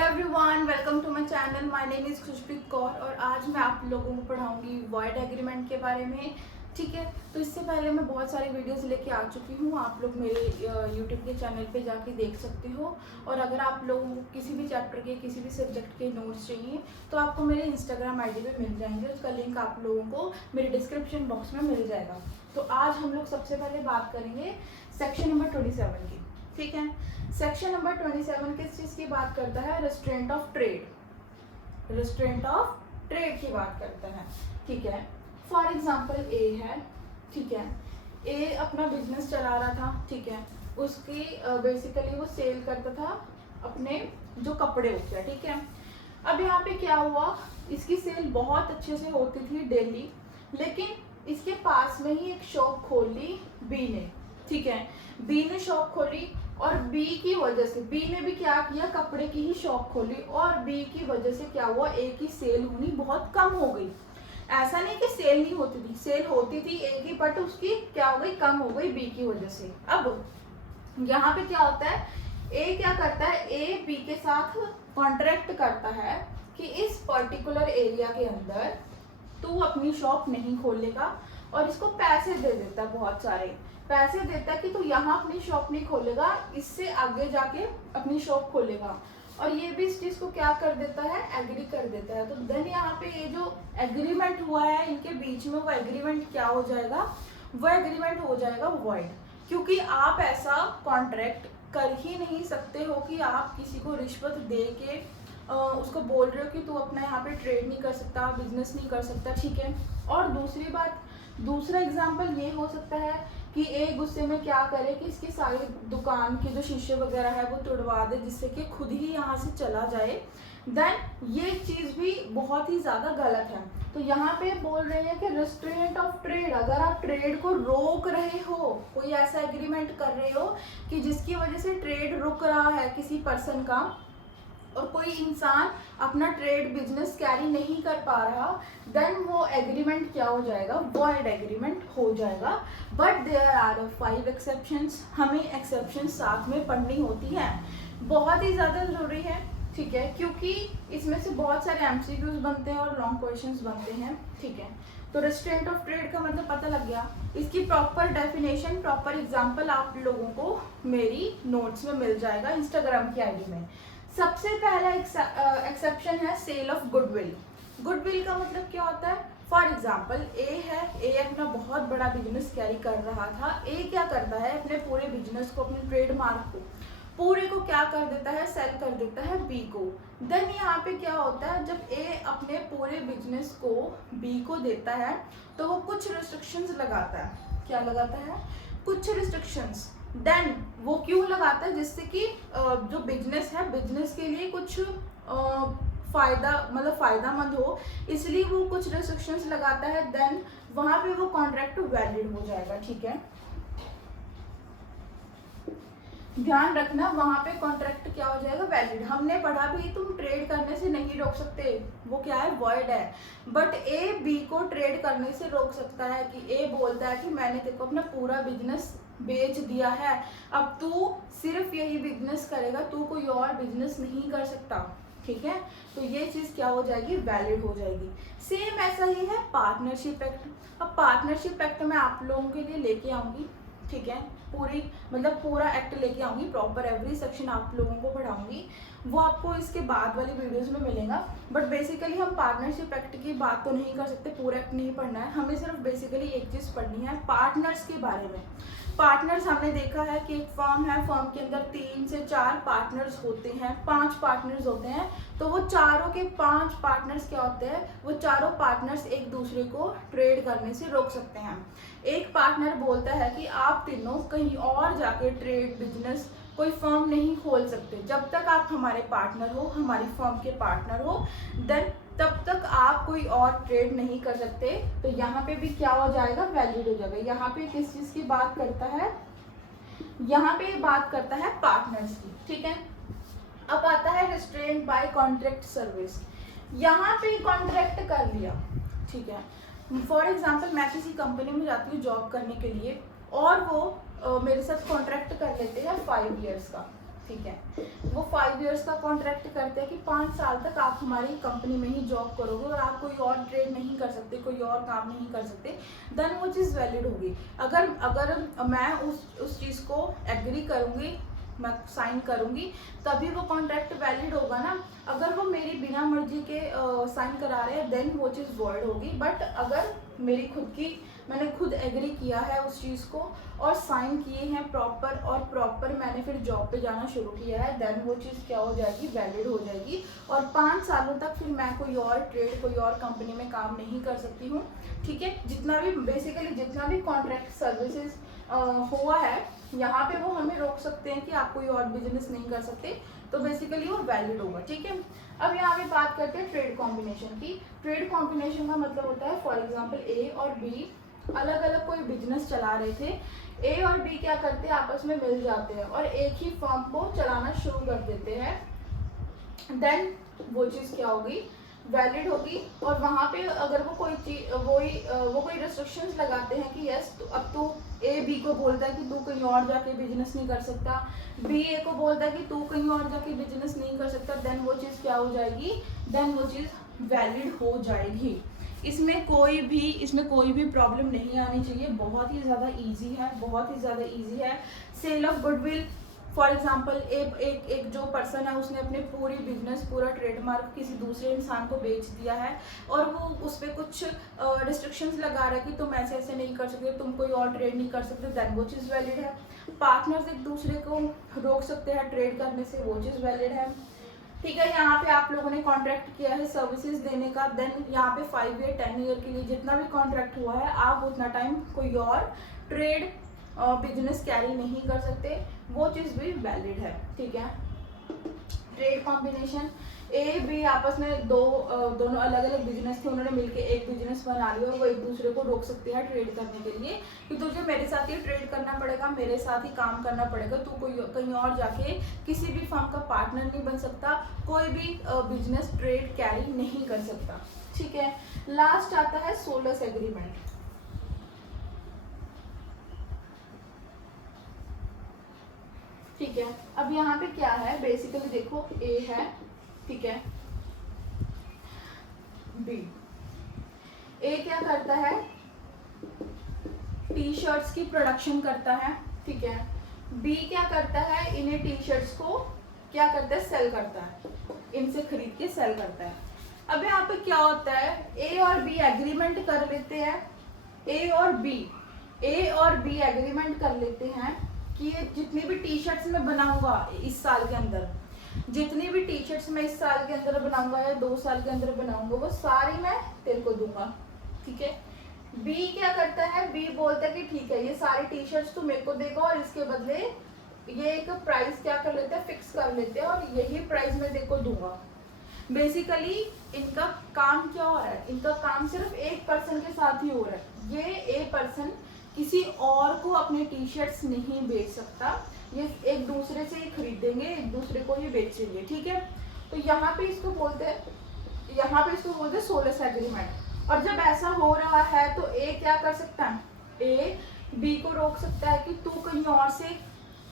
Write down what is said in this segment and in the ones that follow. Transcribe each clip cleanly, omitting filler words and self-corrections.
Hello everyone, welcome to my channel. My name is Khushpreet Kaur और आज मैं आप लोगों को पढ़ाऊंगी वॉइड एग्रीमेंट के बारे में। ठीक है, तो इससे पहले मैं बहुत सारी वीडियोस लेके आ चुकी हूँ, आप लोग मेरे यूट्यूब के चैनल पे जाके देख सकते हो। और अगर आप लोगों को किसी भी चैप्टर के किसी भी सब्जेक्ट के नोट्स चाहिए तो आपको मेरे इंस्टाग्राम ID पे मिल जाएंगे, उसका लिंक आप लोगों को मेरे डिस्क्रिप्शन बॉक्स में मिल जाएगा। तो आज हम लोग सबसे पहले बात करेंगे सेक्शन नंबर 27 की। ठीक है, सेक्शन नंबर 27 किस चीज की बात करता है? Restaurant of trade. Restaurant of trade की बात करता है। ठीक है, फॉर एग्जांपल ए है। ठीक है, ए अपना बिजनेस चला रहा था। ठीक है, उसकी बेसिकली वो सेल करता था अपने जो कपड़े होते हैं। ठीक है, अब यहाँ पे क्या हुआ, इसकी सेल बहुत अच्छे से होती थी डेली, लेकिन इसके पास में ही एक शॉप खोल ली बी ने। ठीक है, बी ने शॉप खोली और बी की वजह से बी ने भी क्या किया, कपड़े की ही शॉप खोली और बी की वजह से क्या हुआ, ए की सेल होनी बहुत कम हो गई। ऐसा नहीं कि सेल नहीं होती थी, सेल होती थी ए की, बट उसकी क्या हो गई, कम हो गई बी की वजह से। अब यहाँ पे क्या होता है, ए क्या करता है, ए बी के साथ कॉन्ट्रैक्ट करता है कि इस पर्टिकुलर एरिया के अंदर तू अपनी शॉप नहीं खोलेगा और इसको पैसे दे देता है, बहुत सारे पैसे देता है कि तू यहाँ अपनी शॉप नहीं खोलेगा, इससे आगे जाके अपनी शॉप खोलेगा। और ये भी इस चीज को क्या कर देता है, एग्री कर देता है। तो देन यहाँ पे ये जो एग्रीमेंट हुआ है इनके बीच में, वो एग्रीमेंट क्या हो जाएगा, वो एग्रीमेंट हो जाएगा वॉइड। क्योंकि आप ऐसा कॉन्ट्रैक्ट कर ही नहीं सकते हो कि आप किसी को रिश्वत दे के उसको बोल रहे हो कि तू अपना यहाँ पे ट्रेड नहीं कर सकता, बिजनेस नहीं कर सकता। ठीक है, और दूसरी बात, दूसरा एग्जाम्पल ये हो सकता है कि एक गुस्से में क्या करे कि इसकी सारी दुकान के जो शीशे वगैरह है वो तोड़वा दे, जिससे कि खुद ही यहाँ से चला जाए। देन ये चीज़ भी बहुत ही ज़्यादा गलत है। तो यहाँ पे बोल रहे हैं कि रेस्ट्रेंट ऑफ ट्रेड, अगर आप ट्रेड को रोक रहे हो, कोई ऐसा एग्रीमेंट कर रहे हो कि जिसकी वजह से ट्रेड रुक रहा है किसी पर्सन का, और कोई इंसान अपना ट्रेड बिजनेस कैरी नहीं कर पा रहा, देन वो एग्रीमेंट क्या हो जाएगा, वॉइड एग्रीमेंट हो जाएगा। बट देयर आर 5 एक्सेप्शंस, हमें एक्सेप्शंस साथ में पढ़नी होती है, बहुत ही ज़्यादा ज़रूरी है। ठीक है, क्योंकि इसमें से बहुत सारे MCQs बनते हैं और लॉन्ग क्वेश्चंस बनते हैं। ठीक है, तो रेस्ट्रेंट ऑफ ट्रेड का मतलब पता लग गया। इसकी प्रॉपर डेफिनेशन, प्रॉपर एग्जाम्पल आप लोगों को मेरी नोट्स में मिल जाएगा इंस्टाग्राम की ID में। सबसे पहला एक्सेप्शन है सेल ऑफ गुडविल। गुडविल का मतलब क्या होता है, फॉर एग्जाम्पल ए है, ए अपना बहुत बड़ा बिजनेस कैरी कर रहा था। ए क्या करता है, अपने पूरे बिजनेस को, अपने ट्रेडमार्क को पूरे को क्या कर देता है, सेल कर देता है बी को। देन यहाँ पे क्या होता है, जब ए अपने पूरे बिजनेस को बी को देता है तो वो कुछ रिस्ट्रिक्शंस लगाता है। क्या लगाता है, कुछ रिस्ट्रिक्शंस। देन वो क्यों लगाता है, जिससे कि जो बिजनेस है, बिजनेस के लिए कुछ फायदा, मतलब फायदामंद हो, इसलिए वो कुछ रिस्ट्रिक्शंस लगाता है। देन वहां पे वो कॉन्ट्रैक्ट वैलिड हो जाएगा। ठीक है, ध्यान रखना, वहां पे कॉन्ट्रैक्ट क्या हो जाएगा, वैलिड। हमने पढ़ा भी, तुम ट्रेड करने से नहीं रोक सकते, वो क्या है, वॉइड है। बट ए बी को ट्रेड करने से रोक सकता है कि ए बोलता है कि मैंने तेरे को अपना पूरा बिजनेस बेच दिया है, अब तू सिर्फ यही बिजनेस करेगा, तू कोई और बिजनेस नहीं कर सकता। ठीक है, तो ये चीज क्या हो जाएगी, वैलिड हो जाएगी। सेम ऐसा ही है पार्टनरशिप एक्ट। अब पार्टनरशिप एक्ट मैं आप लोगों के लिए लेके आऊंगी। ठीक है, पूरी मतलब पूरा एक्ट लेके आऊंगी, प्रॉपर एवरी सेक्शन आप लोगों को पढ़ाऊंगी, वो आपको इसके बाद वाली वीडियोस में मिलेगा। बट बेसिकली हम पार्टनरशिप एक्ट की बात तो नहीं कर सकते, पूरा एक्ट नहीं पढ़ना है हमें, सिर्फ बेसिकली एक चीज़ पढ़नी है, पार्टनर्स के बारे में। पार्टनर्स हमने देखा है कि एक फर्म है, फर्म के अंदर 3 से 4 पार्टनर्स होते हैं, 5 पार्टनर्स होते हैं। तो वो चारों के 5 पार्टनर्स क्या होते हैं, वो चारों पार्टनर्स एक दूसरे को ट्रेड करने से रोक सकते हैं। एक पार्टनर बोलता है कि आप तीनों कहीं और जाके ट्रेड बिजनेस कोई फर्म नहीं खोल सकते, जब तक आप हमारे पार्टनर हो, हमारी फर्म के पार्टनर हो, देन तब तक आप कोई और ट्रेड नहीं कर सकते। तो यहाँ पे भी क्या हो जाएगा, वैलिड हो जाएगा। यहाँ पे किस चीज की बात करता है, यहाँ पे बात करता है पार्टनर्स की। ठीक है, अब आता है रिस्ट्रेंट बाय कॉन्ट्रैक्ट सर्विस। यहाँ पे कॉन्ट्रैक्ट कर लिया। ठीक है, फॉर एग्जाम्पल मैं किसी कंपनी में जाती हूँ जॉब करने के लिए और वो मेरे साथ कॉन्ट्रैक्ट कर लेते हैं 5 ईयर्स का। ठीक है। वो 5 इयर्स का कॉन्ट्रैक्ट करते हैं कि 5 साल तक आप हमारी कंपनी में ही जॉब करोगे और आप कोई और ट्रेड नहीं कर सकते, कोई और काम नहीं कर सकते, देन वो चीज़ वैलिड होगी। अगर मैं उस चीज़ को एग्री करूँगी, मैं साइन करूँगी, तभी वो कॉन्ट्रैक्ट वैलिड होगा ना। अगर वो मेरी बिना मर्जी के साइन करा रहे हैं, देन वो चीज़ वॉइड होगी। बट अगर मेरी मैंने खुद एग्री किया है उस चीज़ को और साइन किए हैं प्रॉपर मैंने फिर जॉब पे जाना शुरू किया है, देन वो चीज़ क्या हो जाएगी, वैलिड हो जाएगी। और 5 सालों तक फिर मैं कोई और ट्रेड, कोई और कंपनी में काम नहीं कर सकती हूँ, ठीक है। बेसिकली जितना भी कॉन्ट्रैक्ट सर्विसेज हुआ है, यहाँ पे वो हमें रोक सकते हैं कि आप कोई और बिजनेस नहीं कर सकते, तो बेसिकली वो वैलिड होगा, ठीक है। अब यहाँ पे बात करते हैं ट्रेड कॉम्बिनेशन की। ट्रेड कॉम्बिनेशन का मतलब होता है, फॉर एग्जांपल ए और बी अलग अलग कोई बिजनेस चला रहे थे। ए और बी क्या करते हैं, आपस में मिल जाते हैं और एक ही फर्म को चलाना शुरू कर देते हैं। देन वो चीज़ क्या होगी, वैलिड होगी। और वहाँ पे अगर वो कोई चीज वो कोई रेस्ट्रिक्शंस लगाते हैं कि यस, तो अब तो ए बी को बोलता है कि तू कहीं और जाके बिजनेस नहीं कर सकता, बी ए को बोलता है कि तू कहीं और जाके बिजनेस नहीं कर सकता, देन वो चीज़ क्या हो जाएगी, देन वो चीज़ वैलिड हो जाएगी। इसमें कोई भी प्रॉब्लम नहीं आनी चाहिए। बहुत ही ज़्यादा इजी है, बहुत ही ज़्यादा इजी है। Sale of goodwill, for example एक जो पर्सन है उसने अपने पूरी बिजनेस, पूरा ट्रेडमार्क किसी दूसरे इंसान को बेच दिया है और वो उस पर कुछ रिस्ट्रिक्शंस लगा रहा है कि तुम ऐसे नहीं कर सकते, तुम कोई और ट्रेड नहीं कर सकते, देन वो चीज़ वैलिड है। पार्टनर्स एक दूसरे को रोक सकते हैं ट्रेड करने से, वो चीज़ वैलिड है, ठीक है। यहाँ पे आप लोगों ने कॉन्ट्रैक्ट किया है सर्विसेज देने का, देन यहाँ पे 5 ईयर 10 ईयर के लिए जितना भी कॉन्ट्रैक्ट हुआ है, आप उतना टाइम कोई और ट्रेड बिजनेस कैरी नहीं कर सकते, वो चीज़ भी वैलिड है, ठीक है। ट्रेड कॉम्बिनेशन, ए बी आपस में दोनों अलग अलग बिजनेस थे, उन्होंने मिलके एक बिजनेस बना लिया और वो एक दूसरे को रोक सकते हैं ट्रेड करने के लिए कि तुझे मेरे साथ ही ट्रेड करना पड़ेगा, मेरे साथ ही काम करना पड़ेगा, तू कोई कहीं और जाके किसी भी फर्म का पार्टनर नहीं बन सकता, कोई भी बिजनेस ट्रेड कैरी नहीं कर सकता, ठीक है। लास्ट आता है सोलस एग्रीमेंट। ठीक है, अब यहाँ पे क्या है, बेसिकली देखो ए है, ठीक है, बी। ए क्या करता है, टी शर्ट्स की प्रोडक्शन करता है, ठीक है। बी क्या करता है, इन्हें टी शर्ट्स को क्या करता है, सेल करता है, इनसे खरीद के सेल करता है। अब यहाँ पे क्या होता है, ए और बी एग्रीमेंट कर लेते हैं, ए और बी एग्रीमेंट कर लेते हैं कि ये जितनी भी टी शर्ट्स मैं बनाऊंगा इस साल के अंदर, जितनी भी टी शर्ट्स मैं इस साल के अंदर बनाऊंगा या 2 साल के अंदर बनाऊंगा, वो सारी मैं तेरे को दूंगा, ठीक है। बी क्या करता है, बी बोलता है कि ठीक है, ये सारी टी शर्ट्स तू मेरे को देगा और इसके बदले ये एक प्राइस क्या कर लेते हैं, फिक्स कर लेते हैं और यही प्राइस मैं तेरे को दूंगा। बेसिकली इनका काम क्या हो रहा है, इनका काम सिर्फ एक पर्सन के साथ ही हो रहा है। ये ए पर्सन किसी और को अपने टी शर्ट्स नहीं बेच सकता, ये एक दूसरे से ही खरीदेंगे, एक दूसरे को ही बेचेंगे, ठीक है। तो यहाँ पे इसको बोलते हैं सोलस एग्रीमेंट। और जब ऐसा हो रहा है तो ए क्या कर सकता है, ए बी को रोक सकता है कि तू कहीं और से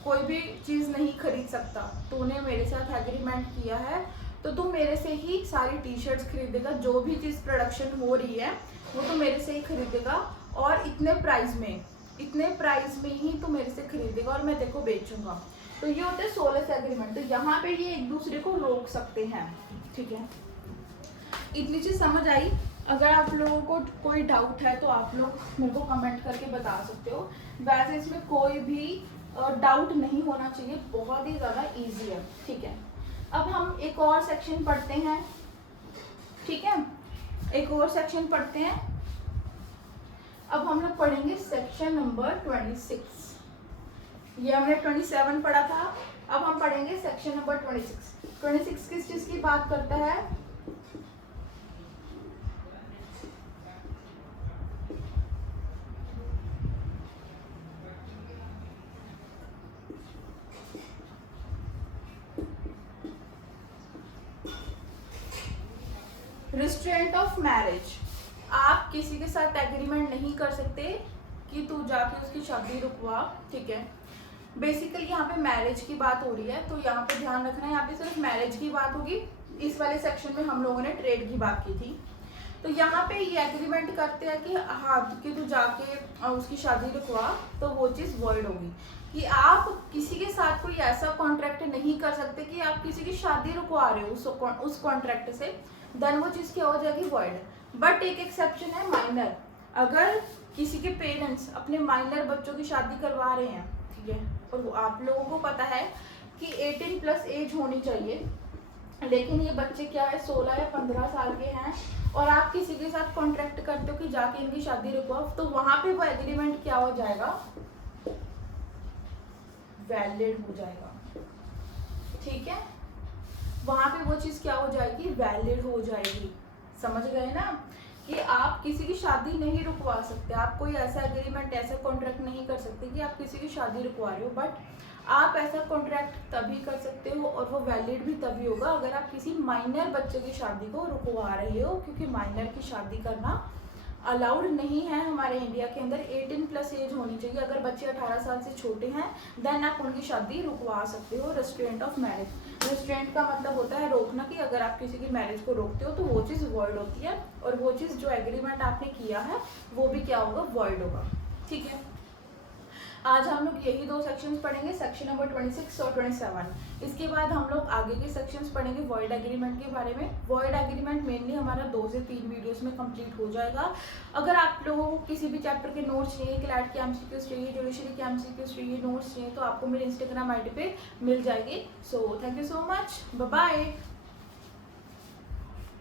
कोई भी चीज़ नहीं खरीद सकता, तूने मेरे साथ एग्रीमेंट किया है तो तू मेरे से ही सारी टी शर्ट्स खरीदेगा, जो भी चीज़ प्रोडक्शन हो रही है वो तो मेरे से ही खरीदेगा और इतने प्राइस में ही तू मेरे से खरीदेगा और मैं तेरे को बेचूंगा। तो ये होता है सोलस एग्रीमेंट। तो यहाँ पे ये एक दूसरे को रोक सकते हैं, ठीक है। इतनी चीज़ समझ आई? अगर आप लोगों को कोई डाउट है तो आप लोग मेरे को कमेंट करके बता सकते हो। वैसे इसमें कोई भी डाउट नहीं होना चाहिए, बहुत ही ज़्यादा इजी है, ठीक है। अब हम एक और सेक्शन पढ़ते हैं, ठीक है, एक और सेक्शन पढ़ते हैं। अब हम लोग पढ़ेंगे सेक्शन नंबर 26। ये हमने 27 पढ़ा था, अब हम पढ़ेंगे सेक्शन नंबर 26। 26 किस चीज़ की बात करता है, रिस्ट्रेंट ऑफ मैरिज। आप किसी के साथ एग्रीमेंट नहीं कर सकते कि तू जाके उसकी शादी रुकवा, ठीक है। बेसिकली यहाँ पे मैरिज की बात हो रही है, तो यहाँ पे ध्यान रखना है, यहाँ पे सिर्फ मैरिज की बात होगी। इस वाले सेक्शन में हम लोगों ने ट्रेड की बात की थी। तो यहाँ पे ये एग्रीमेंट करते हैं कि हाँ कि तू जाके उसकी शादी रुकवा, तो वो चीज़ वॉइड होगी कि आप किसी के साथ कोई ऐसा कॉन्ट्रैक्ट नहीं कर सकते कि आप किसी की शादी रुकवा रहे हो उस कॉन्ट्रैक्ट से, देन वो चीज़ क्या हो जाएगी, वॉइड। बट एक एक्सेप्शन है, माइनर। अगर किसी के पेरेंट्स अपने माइनर बच्चों की शादी करवा रहे हैं, ठीक है, और वो आप लोगों को पता है कि 18+ एज होनी चाहिए, लेकिन ये बच्चे क्या है 16 या 15 साल के हैं, और आप किसी के साथ कॉन्ट्रैक्ट करते हो कि जाके इनकी शादी रुकवाओ, तो वहां पे वो एग्रीमेंट क्या हो जाएगा, वैलिड हो जाएगा। ठीक है, वहां पे वो चीज क्या हो जाएगी, वैलिड हो जाएगी। समझ गए ना कि आप किसी की शादी नहीं रुकवा सकते, आप कोई ऐसा एग्रीमेंट, ऐसा कॉन्ट्रैक्ट नहीं कर सकते कि आप किसी की शादी रुकवा रहे हो, बट आप ऐसा कॉन्ट्रैक्ट तभी कर सकते हो और वो वैलिड भी तभी होगा अगर आप किसी माइनर बच्चे की शादी को रुकवा रहे हो, क्योंकि माइनर की शादी करना अलाउड नहीं है हमारे इंडिया के अंदर। 18+ एज होनी चाहिए। अगर बच्चे 18 साल से छोटे हैं देन आप उनकी शादी रुकवा सकते हो। रेस्ट्रेंट ऑफ मैरिज, रेस्ट्रेंट का मतलब होता है रोकना, कि अगर आप किसी की मैरिज को रोकते हो तो वो चीज़ वॉइड होती है, और वो चीज़ जो एग्रीमेंट आपने किया है वो भी क्या होगा, वॉइड होगा। ठीक है, आज हम लोग यही 2 सेक्शंस पढ़ेंगे, सेक्शन नंबर 26 और 27। इसके बाद हम लोग आगे के सेक्शंस पढ़ेंगे वॉइड एग्रीमेंट के बारे में। वॉइड एग्रीमेंट मेनली हमारा 2 से 3 वीडियोस में कंप्लीट हो जाएगा। अगर आप लोगों को किसी भी चैप्टर के नोट्स चाहिए, क्लैट के एमसीक्यूज चाहिए, जुडिशरी के एमसीक्यूज चाहिए, नोट्स चाहिए, तो आपको मेरे इंस्टाग्राम आईडी पे मिल जाएगी। So thank you so much, bye bye.